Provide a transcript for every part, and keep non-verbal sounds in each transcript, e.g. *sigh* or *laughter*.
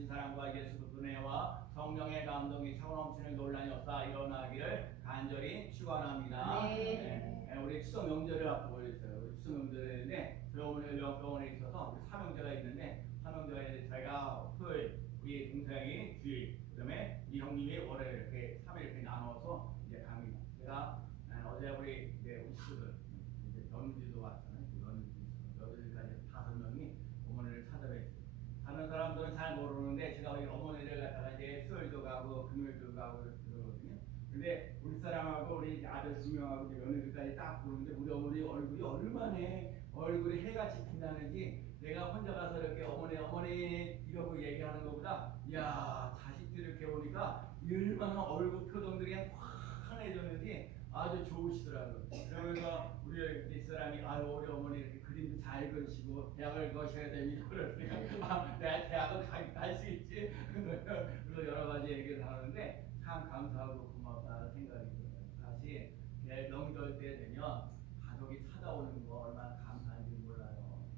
크신 사랑과 예수 은혜와 성령의 감동이 차고 넘치는 논란이 없다 일어나기를 간절히 축원합니다. 네. 네, 우리 추석 명절을 앞두고 있어요. 우리 추석 명절인데 저희 어머니 병원에 있어서 우리 사명제가 있는데 사명제가 있는데 제가 토요일 우리 동생이 주일 그다음에 이 형님이 월요일 이렇게 3일 이렇게 나눠서 이제 갑니다. 제가 아, 어제 이제 우리 친구들 이제 며느리도 왔잖아요. 며느리도 있어요. 며느리까지 다섯 명이 어머니를 찾아뵙어요. 다른 사람들은 잘 모르는데 제가 우리 어머니를 갖다가 이제 수요일도 가고 금요일도 가고 그러거든요. 근데 우리 사람하고 우리 아들 두 명하고 며느리까지 딱 보는데 우리 어머니 얼굴이 얼마나 얼굴이 해같이 빛나는지 내가 혼자 가서 이렇게 어머니 어머니 이러고 얘기하는 것보다 야 자식들 이렇게 보니까 얼마나 얼굴 표정들이 그냥 환해졌는지 아주 좋으시더라고요. 그러면서 우리 뒷사람이 아유 우리 어머니 이렇게 그림도 잘 그리시고 대학을 거셔야 됩니다. 그러니까 아, 내가 대학을 갈수 있지. 그래서 여러 가지 얘기를 하는데 참 감사하고 고맙다는 생각이 들어요. 다시 내 명절 때 되면 가족이 찾아오는 거 얼마나 감사한지 몰라요.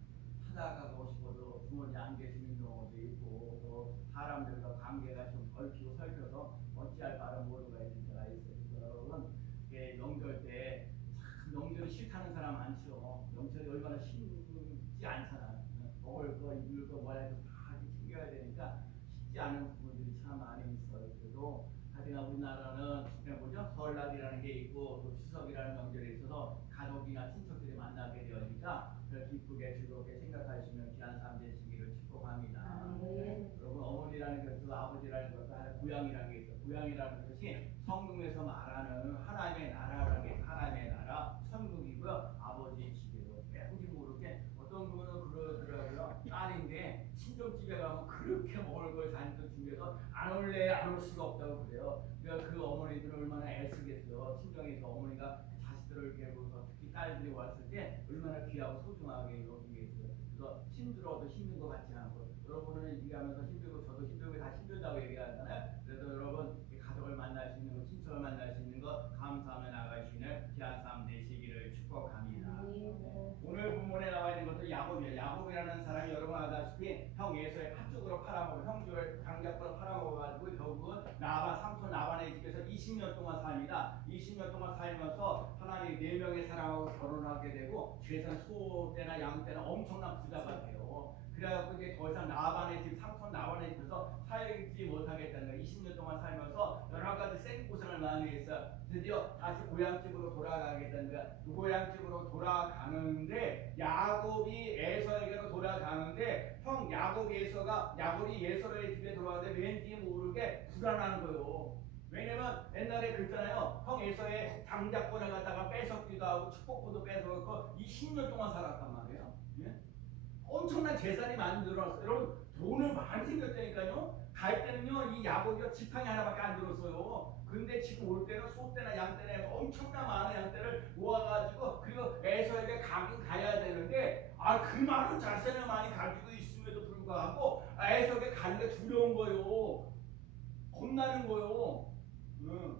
찾아가고 싶어도 부모님 안 계시는 경우도 있고 또 사람들과 관계가 좀 얽히고 설켜서 어찌할 바를 모르고 있는 때가 있어요. 그래서 여러분 이게 명절 때 참 명절 싫다는 사람 많죠. 명절이 얼마나 쉽지 않잖아. 먹을 거, 입을 거, 뭐야 해서 다 이렇게 챙겨야 되니까 쉽지 않은 부분들이 참 많이 있어요. 그래도 하여간 우리나라는 그냥 뭐죠? 설날이라는 게 있고 또 추석이라는 명절이 있어서 가족이나 친척들이 만나게 되니까 그걸 기쁘게 즐겁게 생각하시면 귀한 삶 되시기를 축복합니다. 네. 여러분 어머니라는 것도 아버지라는 것도 하나 구양이라는 게 있어요. 구양이라는 것이 성경에서 말하는 하나님의 나라라는 게 하나님의 나라 천국이고요. 아버지 집이고 왠지 모르게 어떤 분은 그러더라고요. 딸인데 친정집에 가면 그렇게 먹을 걸 잔뜩 준비해서 안 올래 안 올 수가 없다고 그래요. 그러니까 그 어머니들은 얼마나 애쓰겠어요. 친정에서 어머니가 자식들을 이렇게 딸들이 왔을 때 얼마나 귀하고 소중하게 여기겠어요. 그래서 힘들어도 힘든 것 같지 않고 여러분은 얘기하면서 힘들고 저도 힘들고 다 힘들다고 얘기하잖아요. 그래서 여러분 이 가족을 만날 수 있는 거, 친척을 만날 수 있는 거 감사하며 나가시는 귀한 삶 되시기를 축복합니다. 오늘 본문에 나와 있는 것도 야곱이에요. 야곱이라는 사람이 여러분 아다시피 형 예수의 팥죽으로 팔아먹고 형주를 강작으로 팔아먹어가지고 결국은 나반 삼촌 나반의 집에서 20년 동안 삽니다. 20년 동안 살면서 하나님 네 명의 사람하고 결혼하게 되고 재산 소 때나 양 때나 엄청난 부자가 돼요. 그래갖고 이제 더 이상 나반의 집 삼촌 나반의 집에서 살지 못하겠다는 거예요. 20년 동안 살면서 여러 가지 생 고생을 많이 했어. 드디어 다시 고향집으로 돌아가겠다는 거야. 그 고향집으로 돌아가는데 야곱이 에서에게로 돌아가는데 형 야곱이 에서가 야곱이 예서의 집에 돌아가는데 왠지 모르게 불안한 거예요. 왜냐면 옛날에 그랬잖아요. 형 에서의 장작권을 갖다가 뺏었기도 하고 축복권도 뺏어갖고 20년 동안 살았단 말이에요. 예? 엄청난 재산이 많이 늘어났어요. 여러분 돈을 많이 생겼다니까요. 갈 때는요 이 야곱이가 지팡이 하나밖에 안 들었어요. 근데 지금 올 때는 소떼나 양떼나 해서 엄청난 많은 양떼를 모아가지고 그리고 에서에게 가긴 가야 되는데 아그 많은 자산을 많이 가지고 있음에도 불구하고 아, 에서에게 가는 게 두려운 거요. 겁나는 거요. 응.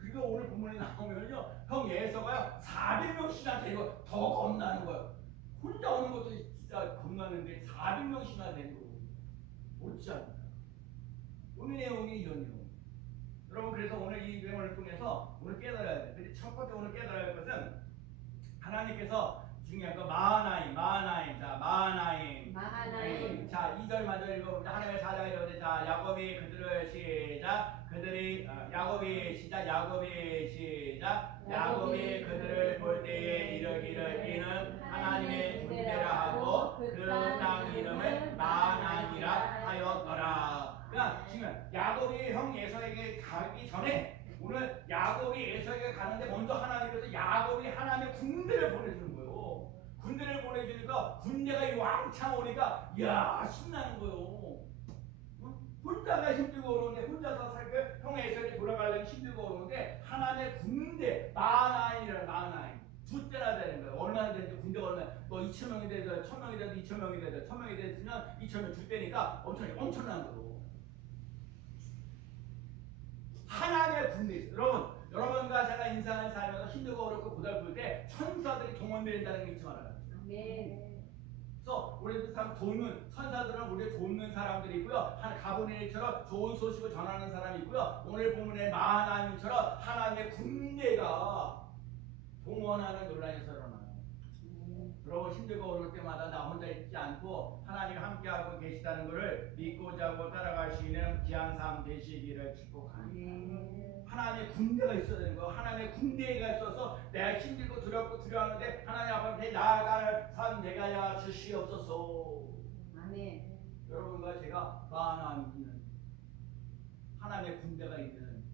그리고 오늘 본문에 나오면요 형 예서가요 400명씩이나 되고 더 겁나는 거예요. 혼자 오는 것도 진짜 겁나는데 400명씩이나 되는 거 못지않다. 오늘 내용이 이런 내용. 여러분 그래서 오늘 이 내용을 통해서 오늘 깨달아야 돼. 첫 번째 오늘 깨달아야 할 것은 하나님께서 중요한 거 마하나임, 마하나임, 자 마하나임. 마하나임. 자 2절 먼저 읽어봅니다. 하나님의 사자가 이르되 자 야곱이 그들을 시작 그들이 어, 야곱이 시작 야곱이 시작 야곱이 그들을 볼 때에 이르기를 이는 하나님의 군대라 하고 그 땅 이름을 마하나임이라 하였더라. 그러니까 지금 야곱이 형 예서에게 가기 전에 오늘 야곱이 예서에게 가는데 먼저 하나님께서 야곱이 하나님의 군대를 보내주는 거예요. 군대를 보내주니까 군대가 이 왕창 오니까 야 신나는 거예요. 응? 혼자가 힘들고 그러는데 혼자서 살고 형 예서에게 돌아가려면 힘들고 그러는데 하나님의 군대 마하나임이라는 마하나임 두 때나 되는 거예요. 얼마나 되는지 군대가 얼마 뭐 2천 명이 되든 천 명이 되든 2천 명이 되든 천 명이 됐으면 2천 명두 때니까 엄청 엄청난 거로. 하나님의 군대 있어요. 여러분, 여러분과 제가 인생을 살면서 힘들고 어렵고 고달플 때 천사들이 동원된다는 거 잊지 말아요. 네. 그래서 우리도 참 돕는 선사들은 우리 돕는 사람들이고요. 한 가브리엘처럼 좋은 소식을 전하는 사람이고요. 오늘 본문의 마하나님처럼 하나님의 군대가 동원하는 논란이 일어나요. 여러분 힘들고 어려울 때마다 나 혼자 있지 않고 하나님 함께하고 계시다는 것을 믿고자 하고 따라갈 수 있는 귀한 삶 되시기를 축복합니다. 하나님의 군대가 있어야 되는 거. 하나님의 군대가 있어서 내가 힘들고 두렵고 두려워하는데 하나님 앞에 나아가는 삶 내가야 주시옵소서. 아멘. 여러분과 제가 있는 하나님의 군대가 있는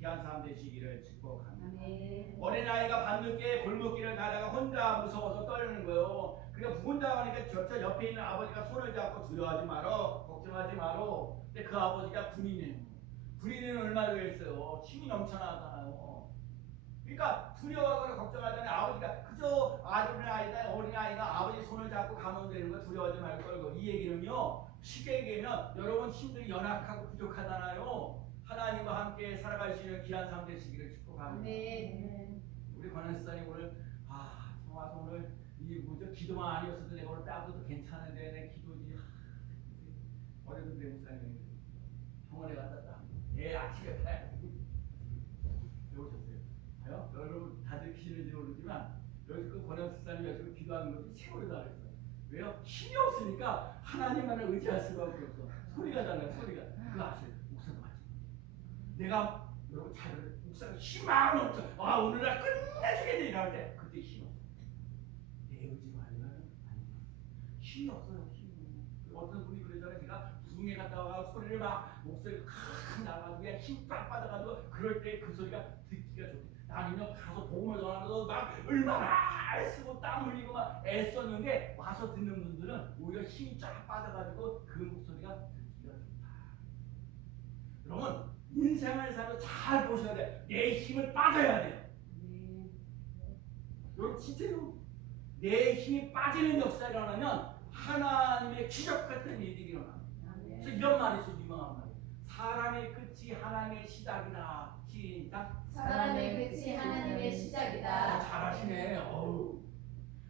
귀한 삶 되시기를 축복합니다. 어린아이가 밤늦게 골목길을 가다가 혼자 무서워서 떨리는 거예요. 그러니까 혼자 가니까 저저 옆에 있는 아버지가 손을 잡고 두려워하지 마라, 걱정하지 마라. 근데 그 아버지가 군인이에요. 군인은 얼마나 되겠어요? 힘이 넘쳐나잖아요. 그러니까 두려워하거나 걱정하지 않는 아버지가 그저 어린아이다, 어린아이가 아버지 손을 잡고 가면 되는 거 두려워하지 말고 떨고 이 얘기는요. 쉽게 얘기하면 여러분 힘들이 연약하고 부족하잖아요. 하나님과 함께 살아갈 수 있는 귀한 삶 되시기를 축복합니다. 아멘. 우리 권한수사님 오늘 아 정말 오늘 이 뭐죠 기도만 아니었어도 내가 오늘 따고도 괜찮은데 내 기도지 하, 어려도 내 목사님이 병원에 갔다 왔다 예 아침에 가야 배우셨어요 아요 여러분 다들 기는지 모르지만 여기서 그 권한수사님 여기서 기도하는 것도 최고로 잘했어요 왜요 힘이 없으니까 하나님만을 의지할 수가 없어 소리가 달라요 소리가 그거 아세요 목사님 맞죠 내가 여러분 잘. 목사님 희망 없어. 아 오늘날 끝내주겠네 이럴 때 그때 힘 없어. 내 아니면 안 돼. 힘이 없어요. 힘이. 어떤 분이 그러잖아요. 제가 부흥회 갔다 와 소리를 막 목소리 확 나가지고 그냥 힘 빡 받아가지고 그럴 때 그 소리가 듣기가 좋대. 나는요 복음을 전하면서 막 얼마나 애쓰고 땀 흘리고 막 애썼는데 와서 듣는 분들은 오히려 힘이 쫙 빠져가지고 그 목소리가 듣기가 좋다. 여러분 인생을 살고 잘 보셔야 돼. 내 힘을 빠져야 돼요. 아멘. 여러분 진짜로 내 힘이 빠지는 역사가 일어나면 하나님의 기적 같은 일들이 일어납니다. 그래서 아멘. 이런 말이 있어요. 유명한 말. 사람의 끝이 하나님의 시작이다. 시작. 사람의 끝이 하나님의 아, 시작이다. 잘하시네. 어우.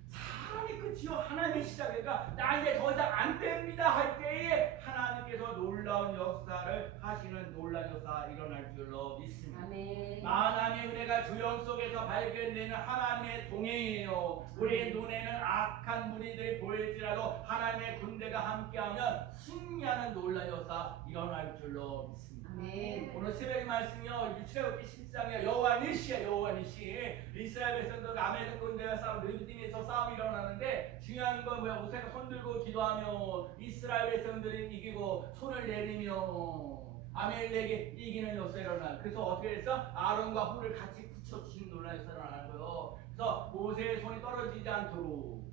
사람의 끝이요 하나님의 시작이니까 나 이제 더 이상 안 됩니다 할 때에 하나님께서 놀라운 역사를 하시는 놀라운 역사 일어날 줄로 믿습니다. 아멘. 하나님의 은혜가 주영 속에서 발견되는 하나님의 동행이에요. 우리의 눈에는 악한 무리들이 보일지라도 하나님의 군대가 함께하면 승리하는 놀라운 역사 일어날 줄로 믿습니다. 아멘. 오늘 새벽의 말씀이요 유체업기 10장에 여호와 니시야 여호와 니시. 이스라엘 백성들 아메리카 군대와 싸움 느비팀에서 싸움이 일어나는데 중요한 건 뭐야? 모세가 손 들고 기도하며 이스라엘 백성들이 이기고 손을 내리며 아멜렉이 이기는 역사 일어나 그래서 어떻게 했어? 아론과 홀을 같이 붙여주신 논란이 일어나는 거예요. 그래서 모세의 손이 떨어지지 않도록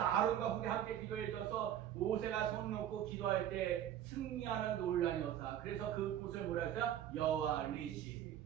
아론과 홀이 함께 기도해줘서 모세가 손 놓고 기도할 때 승리하는 역사. 그래서 그 곳을 뭐라 했어요? 여호와 니시.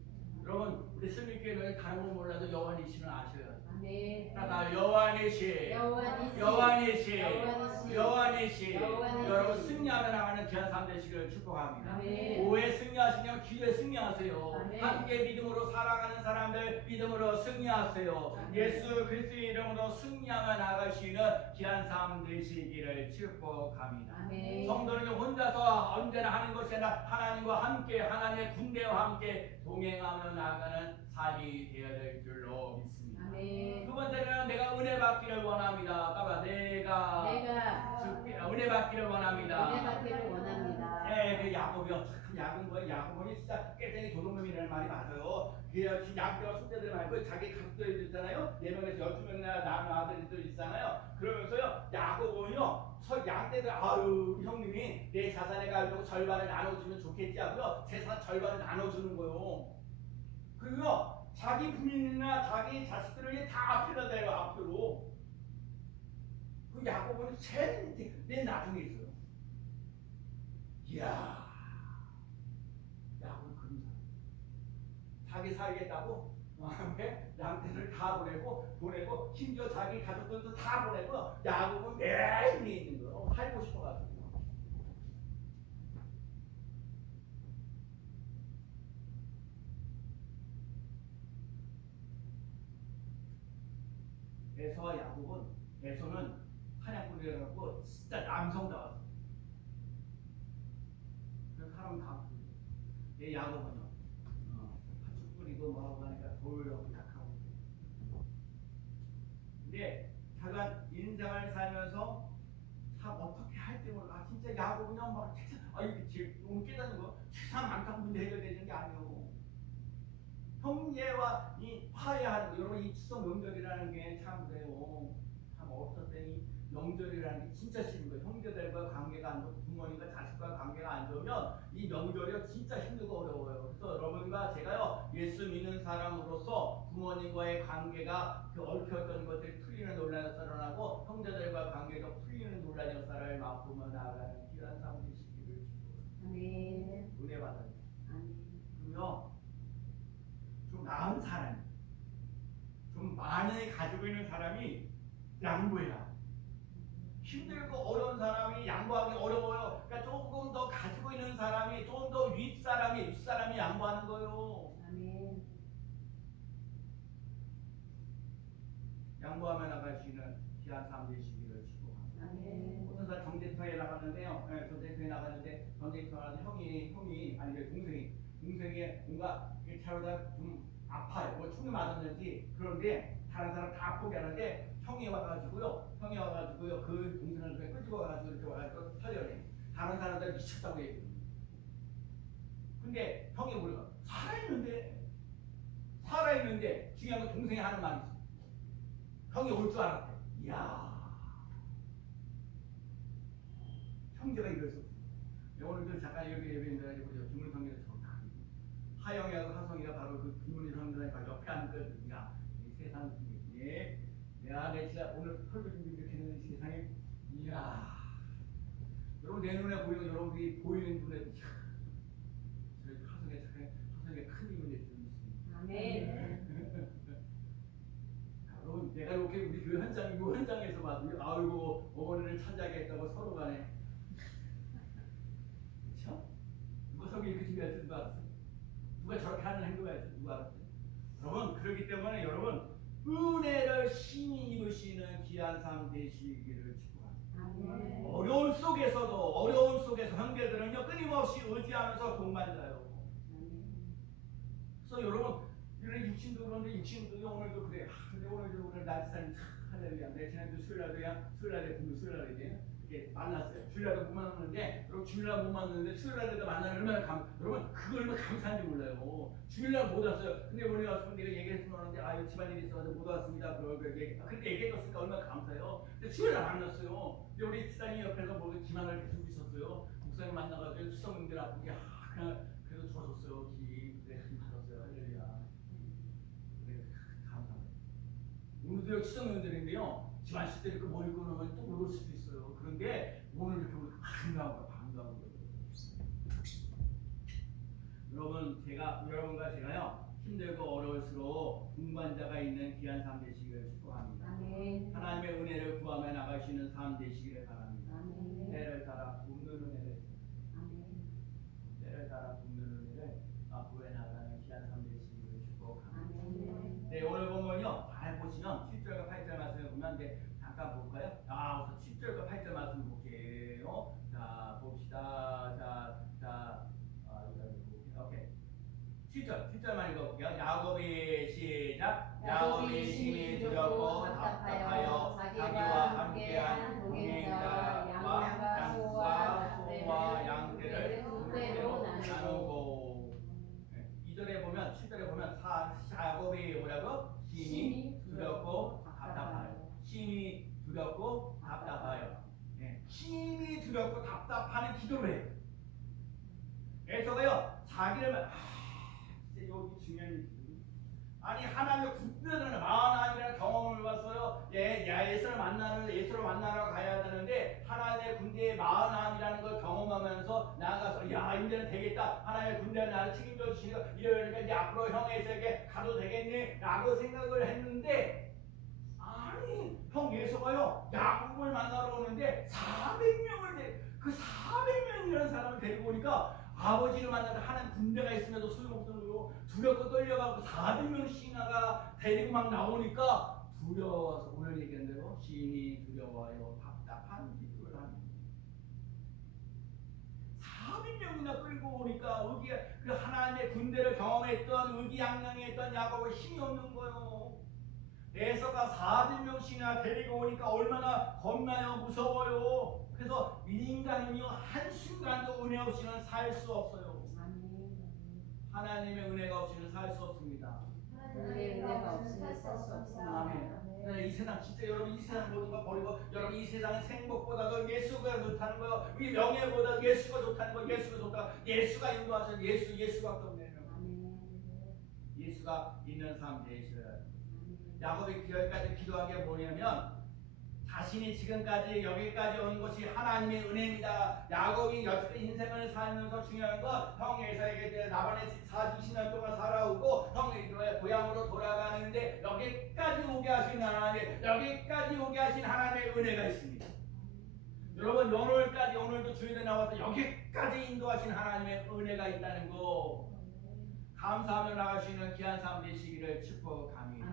여러분 우리 승리교회는 다른 건 몰라도 여호와 니시는 아셔요. 아멘. 하나 여호와 니시. 여호와 니시. 여호와 니시. 여호와 니시. 여호와 니시. 여호와 니시. 여러분 승리하며 나가는 귀한 삶 되시기를 축복합니다. 아멘. 오해 승리하시면 기도에 승리하세요. 아멘. 함께 믿음으로 살아가는 사람들 믿음으로 승리하세요. 아멘. 예수 그리스도의 이름으로 승리하며 나가시는 귀한 삶 되시기를 축복합니다. 아멘. 성도는 혼자서 언제나 하는 것이 아니라 하나님과 함께 하나님의 군대와 함께 동행하며 나아가는 삶이 되어야 될 줄로 믿습니다. 아멘. 두 번째는 내가 은혜 받기를 원합니다. 까봐 내가 내가 주께- 은혜 받기를 원합니다. 은혜 받기를 원합니다. 네, 그 야곱이요. 참 야곱은 거 야곱은 진짜 깨쟁이 도둑놈이라는 말이 맞아요. 그 야곱이가 손자들 말고 자기 가족들 있잖아요. 네 명에서 열두 명이나 낳은 아들들 있잖아요. 그러면서요, 야곱은요, 서 양떼들 아유 형님이 내 자산에 가지고 절반을 나눠주면 좋겠지 하고요, 재산 절반을 나눠주는 거요. 그리고요, 자기 부인이나 자기 자식들을 다 앞에다 대요 앞으로. 그 야곱은 제일 나중에 있어요. 이야, 야곱은 그런 사람. 자기 살겠다고 마음에 양떼를 다 보내고 보내고 심지어 자기 가족들도 다 보내고 야곱은 매일 위에 있는 거예요. 살고 싶어가지고. 그래서 야곱은 에서는 사냥꾼이라고 진짜 남성다웠어. 그래서 사람 다 얘 야곱은요. 어, 팥죽 뿌리고 뭐하고 하니까 돌려고 약하고. 근데 자기가 인생을 살면서 참 어떻게 할지 몰라. 아, 진짜 야곱은요 막 세상, 아 이게 지금 오늘 깨닫는 거 세상 많다고 문제 해결되는 게 아니에요. 형제와 이 화해하는 거, 여러분 이 추석 명절이라는 게 참 그래요. 참 어떤 때이 명절이라는 게 진짜 싫은 거예요. 형제들과 관계가 안 좋고 부모님과 자식과 관계가 안 좋으면 이 명절이 진짜 힘들고 어려워요. 그래서 여러분과 제가요 예수 믿는 사람으로서 부모님과의 관계가 그 얽혔던 것들이 풀리는 논란 역사를 형제들과 관계가 풀리는 논란 역사를 맛보며 나아가는 귀한 삶 되시기를 아멘. 은혜 받아요. 좀 나은 사람, 좀 많이 가지고 있는 사람이 양보해야. 힘들고 어려운 사람이 양보하기 어려워요. 그러니까 조금 더 가지고 있는 사람이 좀더 윗사람이 윗사람이 양보하는 거예요. 아멘. 양보하며 나갈 수 있는 귀한 삶 되시기를 축복합니다. 어떤 사람 전쟁터에 나갔는데요. 네, 전쟁터에 나갔는데 가는 형이 형이 아니 그 동생이 동생이 뭔가 이 차로다 좀 아파요. 뭐 총이 맞았는지 그런데 다른 사람 다 포기하는데 형이 와가지고요. 형이 와가지고요. 그 동생을 끄집어 가지고 이렇게 와가지고 살려내. 다른 사람들 미쳤다고 얘기해요. 근데 형이 뭐가 살아있는데 살아있는데 중요한 건 동생이 하는 말이 있어. 형이 올 줄 알았대. 이야. 형제가 이랬어. 오늘도 잠깐 여기 예배인데 우리 김문 성경에 정답. 하영이하고 하성이가 바로 그 김문희 성경과 옆에 앉거든요. 이 세상 중에 내 안에 진짜 오늘 설교 준비 이렇게 되는 이 세상에 이야. 여러분 내 눈에 보이는 여러분이 보이는 눈에 이야. 저 하성의 착한 하성의 큰 힘을 내주는 있습니다. *laughs* 아멘. 여러분 내가 이렇게 우리 교회 현장 이 현장에서 봐도 아이고 어머니를 찾아야겠다고 서로 간에 그렇죠? 누가 저기 이렇게 준비할 줄 누가 알았어요? 누가 저렇게 하는 행동을 누가 알았어요? 여러분 그렇기 때문에 여러분 은혜를 심히 입으시는 귀한 삶 되시기를 축복합니다. 아멘. 속에서도 어려운 속에서 형제들은요 끊임없이 의지하면서 동반자요. 그래서 여러분 이런 육신도 그런데 육신도 오늘도 그래. 아, 근데 오늘도 오늘 날씨는 할렐루야. 내 지난주 수요일날도야 수요일날에 금요 수요일날에 이렇게 만났어요. 주일날도 못 만났는데 여러분 주일날 못 만났는데 수요일날에도 만나는 얼마나 감 여러분 그거 얼마나 감사한지 몰라요. 주일날 못 왔어요. 근데 오늘 왔으면 내가 얘기했으면 하는데 아 집안일이 있어서 못 왔습니다. 얘기. 아, 근데 얘기해줬으니까 얼마나 감사해요. 근데 수요일날 만났어요. 근데 우리 집사님 옆에서 뭐 기만을 계속 있었어요. 목사님 만나가지고 수성님들 아프게 아, 그냥 그래도 줘줬어요. 기 그래 힘 받았어요. 할렐루야. 그래 감사합니다. 오늘도 여기 수성님들인데요. 집안 쉴때 이렇게 머리 끊으면 또 울을 수도 있어요. 그런데 오늘 이렇게 우리 거야. 반가운. 여러분 제가 여러분과 제가요 힘들고 어려울수록 동반자가 있는 귀한 삶 되시기를 축복합니다. 아멘. 하나님의 은혜를 구하며 나가시는 삶 되시기를 바랍니다. 아멘. 때를 따라 굽는 은혜를 아멘. 때를 따라 굽는 은혜를 앞으로 나가는 귀한 삶 되시기를 축복합니다. 아멘. 네 오늘 보면요 잘 보시면 7절과 8절 말씀을 보면 네 잠깐 볼까요? 아 우선 7절과 8절 말씀 볼게요. 자 봅시다. 자자 아, 이거 볼게요. 오케이. 7절 7절만 읽어볼게요. 야곱이 시작. 야곱이 심히 두렵고 답답하여 자기와 함께한 동행자 양과 소와 소와 양떼를 두 배로 나누고 네, 2절에 보면 7절에 보면 사, 야곱이 뭐라고? 심히 두렵고 답답하여 심히 두렵고 답답하여 네, 심히 두렵고 답답하는 기도를 해요 에서가요 자기를 만- 아, 진짜 여기 중요한 얘기 아니 하나님의 굳건한 마흔아니라는 경험을 봤어요. 예, 야 예수를 만나는 예수를 만나러 가야 되는데 하나님의 군대의 마흔아니라는 걸 경험하면서 나아가서 야 이제는 되겠다. 군대는 나를 책임져 주시고 이러니까 이제 앞으로 형에서에게 가도 되겠네 라고 생각을 했는데 아니 형 예수가요 야곱을 만나러 오는데 400명을 그 400명이라는 사람을 데리고 오니까 아버지를 만나서 하나님 군대가 있으면서 소용없는 거고 두렵고 떨려가고 400명씩이나가 데리고 막 나오니까 두려워서 오늘 얘기한 대로 두려워요. 답답한 기도를 합니다. 400명이나 끌고 오니까 의기 그 하나님의 군대를 경험했던 의기양양했던 야곱을 힘이 없는 거예요. 에서가 400명씩이나 데리고 오니까 얼마나 겁나요 무서워요. 그래서 인간은요 한 순간도 은혜 없이는 살 수 없어요. 하나님의 은혜가 없이는 살 수 없습니다. 우리의 은혜가 없이는 살 수 없습니다. 아멘. 네, 이 세상 진짜 여러분 이 세상 모든 거 버리고 여러분 이 세상의 생복보다 도 예수가 좋다는 거요. 이 명예보다 예수가 좋다는 거. 예수가 좋다. 예수가 인도하셔. 예수 예수가 없네요. 예수가 있는 삶 되셔야. 야곱이 여기까지 기도한 게 뭐냐면 자신이 지금까지 여기까지 온 것이 하나님의 은혜입니다. 야곱이 여태껏 인생을 살면서 중요한 건 형 에서에게 나반의 집 40년 동안 살아오고 형 여기까지 오게 하신 하나님의 은혜가 있습니다. 여러분 오늘까지 오늘도 주일에 나와서 여기까지 인도하신 하나님의 은혜가 있다는 거 감사하며 있는 귀한 삶 되시기를 축복합니다.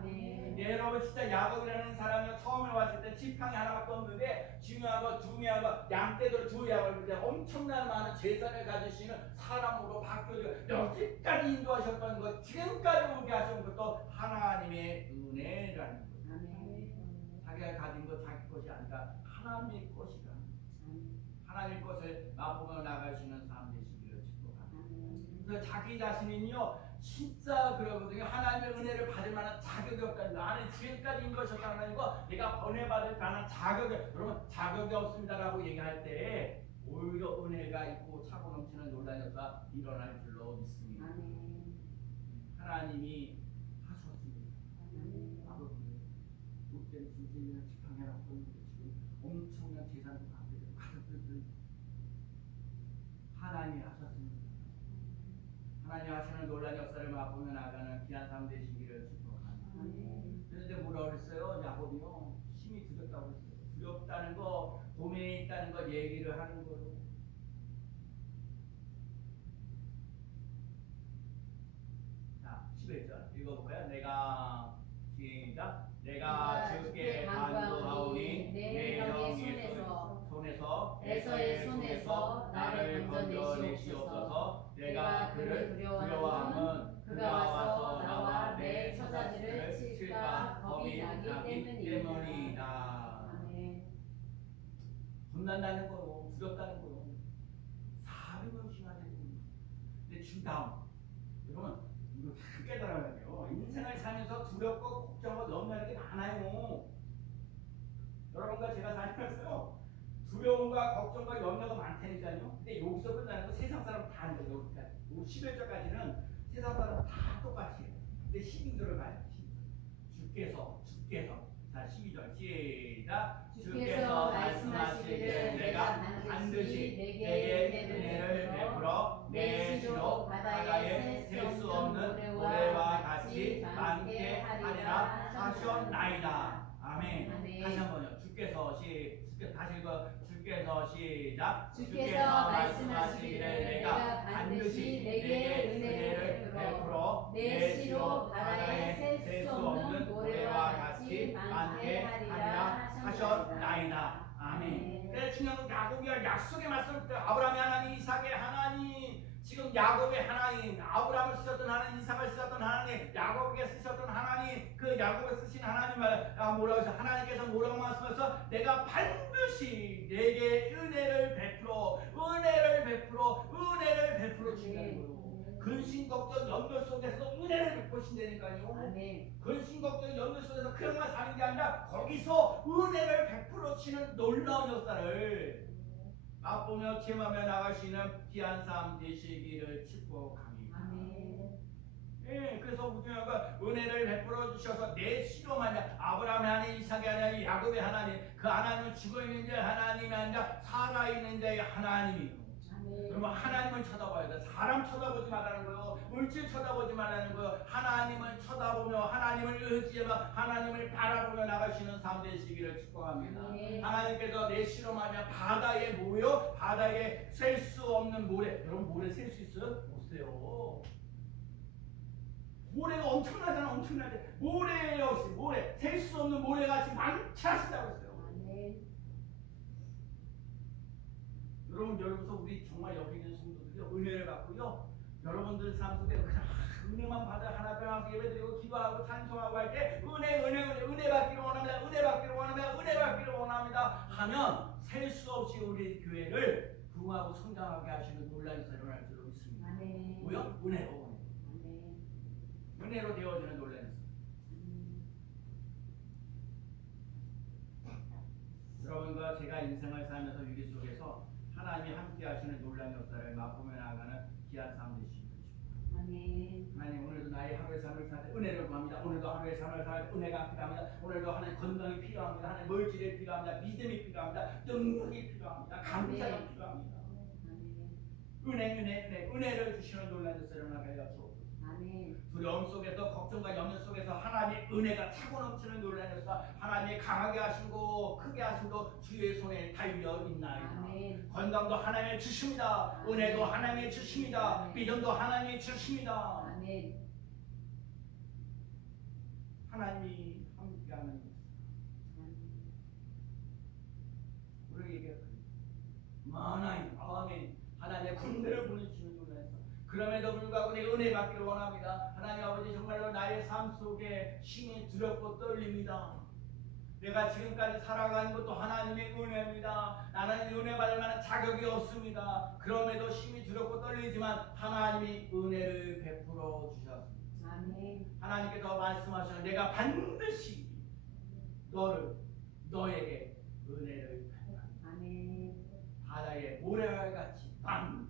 네, 여러분 진짜 야곱이라는 사람이 처음에 왔을 때 지팡이 하나밖에 없는데 중요한 거 양떼들 두 이제 엄청난 많은 재산을 가지시는 사람으로 바뀌어져 여기까지 인도하셨던 것 지금까지 오게 하신 것도 하나님의 은혜라는. 자기가 가진 것 자기 것이 아니라 하나님의 것이다. 하나님 것을 맛보며 나갈 수 있는 삶 되시기를 축복합니다. 그래서 자기 자신은요 진짜 그러거든요 하나님의 은혜를 받을 만한 자격이 없다는 거 나는 지금까지 인도하셨다 하나님 거 내가 번외받을 만한 자격이 여러분 자격이 없습니다라고 얘기할 때 오히려 은혜가 있고 차고 넘치는 놀라운 역사 일어날 줄로 믿습니다. 하나님이 1년 지평해라 그런 지금 엄청난 재산을 받게 가족들 하나님이 하셨습니다. 하나님 하시는 놀란 역사를 맛보며 나가는 귀한 삶 되시기를 축복합니다. 그런데 뭐라 그랬어요? 야곱이요. 힘이 두렵다고 그랬어요. 두렵다는 거, 고민이 있다는 거 얘기를 하는 거로 분난다는 거요, 두렵다는 거요. 400명씩 하는 거요. 근데 중다음, 여러분 이거 다 깨달아야 돼요. 인생을 살면서 두렵고 걱정하고 염려하는 게 많아요. 여러분과 제가 살면서요 두려움과 걱정과 염려가 많다니까요. 근데 여기서 끝나는 거 세상 사람 다 아는 거예요. 그러니까 11절까지는 세상 사람 다 똑같이 해요. 근데 12절을 봐요. 12절. 주께서 주께서 자 12절 시작 주께서 말씀하시기를 내가 반드시 내게 은혜를 베풀어 내 시로 바다에 셀 수 없는 모래와 같이 많게 하리라 하셨나이다. 아멘. 아멘. 다시 한번요. 주께서 시 다시 읽어. 주께서 시작. 주께서 말씀하시기를 내가 반드시 내게 은혜를 베풀어 내 시로 바다에 셀 수 없는 모래와 같이 많게 하리라 하셨나이다. 아멘. 아멘. 그래 중요한 건 야곱이야 약속의 말씀 아브라함의 하나님, 이삭의 하나님, 지금 야곱의 하나님, 아브라함을 쓰셨던 하나님, 이삭을 쓰셨던 하나님, 야곱에게 쓰셨던 하나님, 그 야곱에 쓰신 하나님을 아, 뭐라고 해서 하나님께서 뭐라고 말씀하셔서 내가 반드시 내게 은혜를 베풀어, 은혜를 베풀어, 은혜를 베풀어 주신다는 거예요. 근심 걱정 염려 속에서 은혜를 베푸신다니까요. 아멘. 근심 걱정 염려 속에서 그런만 사는 게 아니라 거기서 은혜를 베풀어 치는 놀라운 역사를 맛보며 체험하며 나갈 수 있는 귀한 삶 되시기를 축복합니다. 아멘. 예, 그래서 우리가 은혜를 베풀어 주셔서 내 시로만 아브라함의 하나님, 이삭의 하나님, 야곱의 하나님, 그 하나님은 죽어 있는 자의 하나님이 아니라 살아 있는 자의 하나님이요. 여러분 하나님을 쳐다봐야 돼. 사람 쳐다보지 말라는 거요. 물질 쳐다보지 말라는 거요. 하나님을 쳐다보며 하나님을 의지하며 하나님을 바라보며 나가시는 삶 되시기를 축복합니다. 아멘. 하나님께서 내 실험하며 바다에 모여 바다에 셀 수 없는 모래. 여러분 모래 셀 수 있어요? 없어요. 모래가 엄청나잖아 엄청나지 모래 역시 모래 셀 수 없는 모래같이 많지 하신다고 했어요 아멘. 여러분 여러분서 우리 정말 여기 있는 성도들이 은혜를 받고요. 여러분들 삶 속에 은혜만 받아 하나님 앞에 예배드리고 기도하고 찬송하고 할 때 은혜 은혜 은혜 은혜 받기를 원합니다. 은혜 받기를 원합니다. 은혜 받기를 원합니다. 하면 셀 수 없이 우리 교회를 부흥하고 성장하게 하시는 놀라운 일이 일어날 줄 믿습니다. 아멘. 뭐요? 은혜로. 아멘. 은혜로 되어지는 놀라운 일 음, 여러분과 제가 인생을 살면서 하나님이 함께 하시는 놀라운 역사를 맛보며 나가는 귀한 삶 되시기 바랍니다. 아멘. 하나님 오늘도 나의 하루의 삶을 살 때 은혜를 구합니다. 오늘도 하루의 삶을 살 때 은혜가 필요합니다. 오늘도 하나님 건강이 하나님 물질이 필요합니다. 믿음이 필요합니다. 능력이 필요합니다. 감사가 아멘. 필요합니다. 아멘. 은혜 은혜 은혜 은혜를 주시는 놀라운 하소서. 아멘. 두려움 속에서 걱정과 염려 속에서 하나님의 은혜가 차고 넘치는 놀라운 역사 하나님이 강하게 하시고 크게 하시고 주의 손에 달려 있나이다. 아멘. 건강도 하나님의 주십니다. 은혜도 하나님의 주십니다. 믿음도 하나님의 주십니다. 아멘. 하나님이 함께하는 우리에게 많아요. 아멘. 하나님의 군대를 보내주시는 분에서 그럼에도 불구하고 내 은혜 받기를 원합니다. 하나님 아버지 정말로 나의 삶 속에 힘이 두렵고 떨립니다. 내가 지금까지 살아가는 것도 하나님의 은혜입니다. 나는 은혜 받을 만한 자격이 없습니다. 그럼에도 힘이 두렵고 떨리지만 하나님이 은혜를 베풀어 주셨습니다. 아멘. 하나님께서 말씀하셔 내가 반드시 너를 너에게 은혜를. 바다의 모래알 같이 많